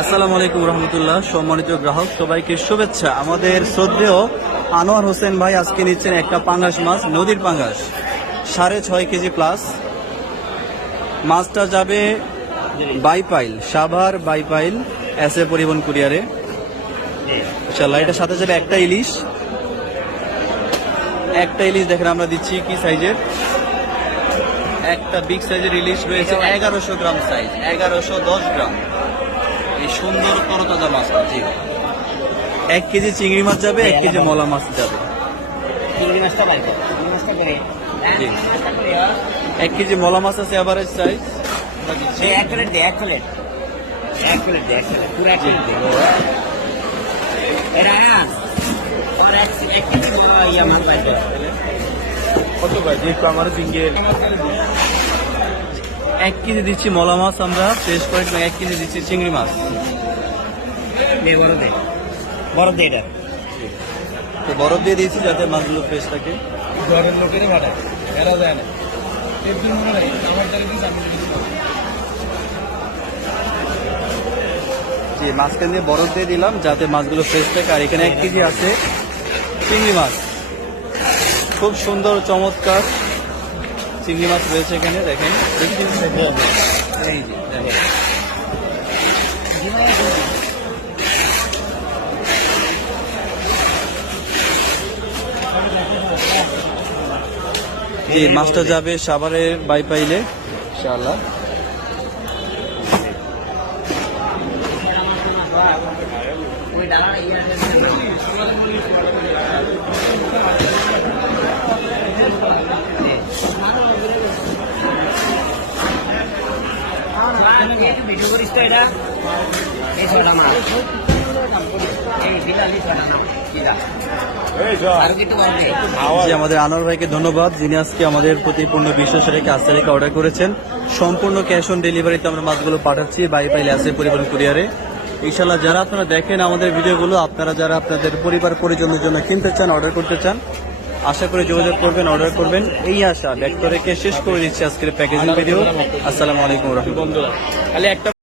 আসসালামু আলাইকুম রহমতুল্লাহ সম্মানিত গ্রাহক সবাইকে শুভেচ্ছা। আমাদের শ্রদ্ধেয় আনোয়ার হোসেন ভাই আজকে নিচ্ছেন একটা পাঙ্গাস মাছ নদীর পাঙ্গাস সাড়ে ছয় কেজি প্লাস মাছটা যাবে বাইপাইল সাভার বাইপাইল এস এ পরিবহন কুরিয়ারে। ইনশাল্লাহ এটার সাথে যাবে একটা ইলিশ। একটা ইলিশ দেখেন আমরা দিচ্ছি কি সাইজের? একটা বিগ সাইজের ইলিশ রয়েছে এগারোশো। গ্রাম সাইজ এগারোশো দশ গ্রাম। এই সুন্দর তরতাজা মাছটা জি। এক কেজি চিংড়ি মাছ যাবে এক কেজি মলা মাছ যাবে। চিংড়ি মাছটা বাইর। চিংড়ি মাছটা করে হ্যাঁ, এক কেজি মলা মাছ আছে অ্যাভারেজ সাইজ এক প্লেট দে এক প্লেট এক প্লেট দে এক প্লেট পুরো এক প্লেট দে এরা আর এক এক কেজি ইয়া মাল কত ভাই? একটু আমার সিঙ্গেল এক কেজি দিচ্ছি মলা মাছ আমরা ফ্রেশ করে এক কেজি দিচ্ছি চিংড়ি মাছ। দে বড় দে বড় দে এটা। তো বরফ দিয়ে দিয়েছি যাতে মাছগুলো ফ্রেশ থাকে ঘরের লোকেরই ভাড়া এরা যায় না। মনে হয়। যে মাছখান দিয়ে বরফ দিয়ে দিলাম যাতে মাছগুলো ফ্রেশ থাকে আর এখানে এক কেজি আছে চিংড়ি মাছ। খুব সুন্দর চমৎকার। চিংড়ি মাছ রয়েছে এখানে দেখেন। এই যে, দেখেন। জি মাছটা যাবে সাভারের বাইপাইলে। ইনশাআল্লাহ। ওই ভিডিও করিস তো এটা। এই ছটা মাছ আমাদের আনোয়ার ভাইকে ধন্যবাদ। যিনি আজকে আমাদের প্রতি পূর্ণ বিশ্বাস রেখে আস্থা রেখে অর্ডার করেছেন। সম্পূর্ণ ক্যাশ অন ডেলিভারিতে আমরা মাছগুলো পাঠাচ্ছি বাই পাইলে আছে পরিবহন কুরিয়ারে ইনশাল্লাহ যারা আপনারা দেখেন আমাদের ভিডিওগুলো আপনারা যারা আপনাদের পরিবার পরিজনের জন্য কিনতে চান অর্ডার করতে চান আশা করে যোগাযোগ করবেন অর্ডার করবেন। এই আশা ব্যক্ত রেখে শেষ করে দিচ্ছি আজকের প্যাকেজিং ভিডিও আসসালামু আলাইকুম রহমতুল্লাহ।